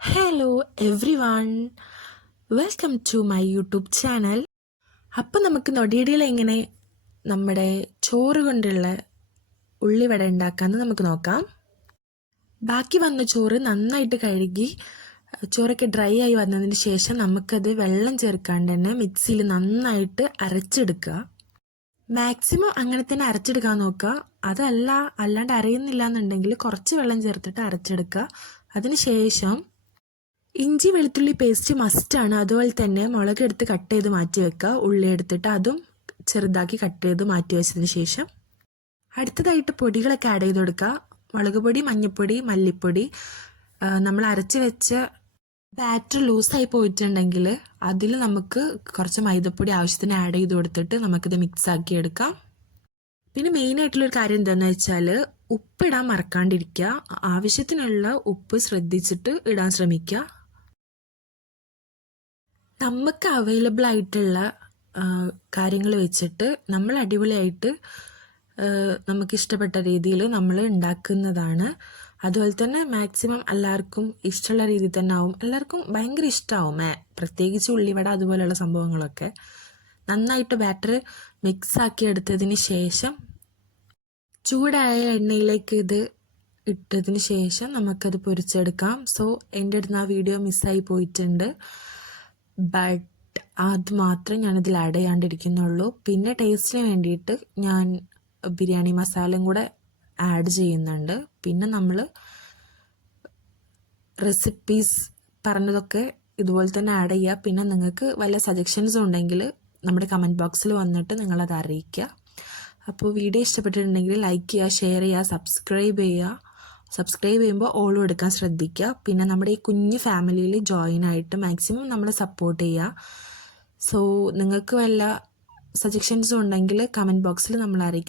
Hello everyone, welcome to my YouTube channel. അപ്പം നമുക്ക് നൊടിയിടയിൽ എങ്ങനെ നമ്മുടെ ചോറ് കൊണ്ടുള്ള ഉള്ളിവട ഉണ്ടാക്കാമെന്ന് നമുക്ക് നോക്കാം. ബാക്കി വന്ന ചോറ് നന്നായിട്ട് കഴുകി ചോറൊക്കെ ഡ്രൈ ആയി വന്നതിന് ശേഷം നമുക്കത് വെള്ളം ചേർക്കാണ്ട് തന്നെ മിക്സിയിൽ നന്നായിട്ട് അരച്ചെടുക്കുക. മാക്സിമം അങ്ങനെ തന്നെ അരച്ചെടുക്കാൻ നോക്കുക. അല്ലാണ്ട് അരയുന്നില്ല എന്നുണ്ടെങ്കിൽ കുറച്ച് വെള്ളം ചേർത്തിട്ട് അരച്ചെടുക്കുക. അതിന് ശേഷം ഇഞ്ചി വെളുത്തുള്ളി പേസ്റ്റ് മസ്റ്റാണ്. അതുപോലെ തന്നെ മുളക് എടുത്ത് കട്ട് ചെയ്ത് മാറ്റി വെക്കുക. ഉള്ളി എടുത്തിട്ട് അതും ചെറുതാക്കി കട്ട് ചെയ്ത് മാറ്റി വെച്ചതിന് ശേഷം അടുത്തതായിട്ട് പൊടികളൊക്കെ ആഡ് ചെയ്ത് കൊടുക്കുക. മുളക് പൊടി, മഞ്ഞൾപ്പൊടി, മല്ലിപ്പൊടി. നമ്മൾ അരച്ച് വെച്ച ബാറ്റർ ലൂസായി പോയിട്ടുണ്ടെങ്കിൽ അതിൽ നമുക്ക് കുറച്ച് മൈദപ്പൊടി ആവശ്യത്തിന് ആഡ് ചെയ്ത് കൊടുത്തിട്ട് നമുക്കിത് മിക്സ് ആക്കി എടുക്കാം. പിന്നെ മെയിനായിട്ടുള്ളൊരു കാര്യം എന്താണെന്ന് വെച്ചാൽ ഉപ്പിടാൻ മറക്കാണ്ടിരിക്കുക. ആവശ്യത്തിനുള്ള ഉപ്പ് ശ്രദ്ധിച്ചിട്ട് ഇടാൻ ശ്രമിക്കുക. നമുക്ക് അവൈലബിൾ ആയിട്ടുള്ള കാര്യങ്ങൾ വെച്ചിട്ട് നമ്മൾ അടിപൊളിയായിട്ട് നമുക്കിഷ്ടപ്പെട്ട രീതിയിൽ നമ്മൾ ഉണ്ടാക്കുന്നതാണ്. അതുപോലെ തന്നെ മാക്സിമം എല്ലാവർക്കും ഇഷ്ടമുള്ള രീതിയിൽ തന്നെ ആവും. എല്ലാവർക്കും ഭയങ്കര ഇഷ്ടമാവും, പ്രത്യേകിച്ച് ഉള്ളിവട അതുപോലെയുള്ള സംഭവങ്ങളൊക്കെ. നന്നായിട്ട് ബാറ്റർ മിക്സാക്കി എടുത്തതിന് ശേഷം ചൂടായ എണ്ണയിലേക്ക് ഇത് ഇട്ടതിന് ശേഷം നമുക്കത് പൊരിച്ചെടുക്കാം. സോ എൻ്റെ അടുത്ത് ആ വീഡിയോ മിസ്സായി പോയിട്ടുണ്ട്. ബട്ട് അത് മാത്രം ഞാനിതിൽ ആഡ് ചെയ്യാണ്ടിരിക്കുന്നുള്ളൂ. പിന്നെ ടേസ്റ്റിന് വേണ്ടിയിട്ട് ഞാൻ ബിരിയാണി മസാലയും കൂടെ ആഡ് ചെയ്യുന്നുണ്ട്. പിന്നെ നമ്മൾ റെസിപ്പീസ് പറഞ്ഞതൊക്കെ ഇതുപോലെ തന്നെ ആഡ് ചെയ്യുക. പിന്നെ നിങ്ങൾക്ക് വല്ല സജഷൻസും ഉണ്ടെങ്കിൽ നമ്മുടെ കമൻറ്റ് ബോക്സിൽ വന്നിട്ട് നിങ്ങളത് അറിയിക്കുക. അപ്പോൾ വീഡിയോ ഇഷ്ടപ്പെട്ടിട്ടുണ്ടെങ്കിൽ ലൈക്ക് ചെയ്യുക, ഷെയർ ചെയ്യുക, സബ്സ്ക്രൈബ് ചെയ്യുമ്പോൾ ഓളും എടുക്കാൻ ശ്രദ്ധിക്കുക. പിന്നെ നമ്മുടെ ഈ കുഞ്ഞു ഫാമിലിയിൽ ജോയിൻ ആയിട്ട് മാക്സിമം നമ്മളെ സപ്പോർട്ട് ചെയ്യുക. സോ നിങ്ങൾക്ക് വല്ല സജഷൻസും ഉണ്ടെങ്കിൽ കമൻറ്റ് ബോക്സിൽ നമ്മൾ അറിയിക്കുക.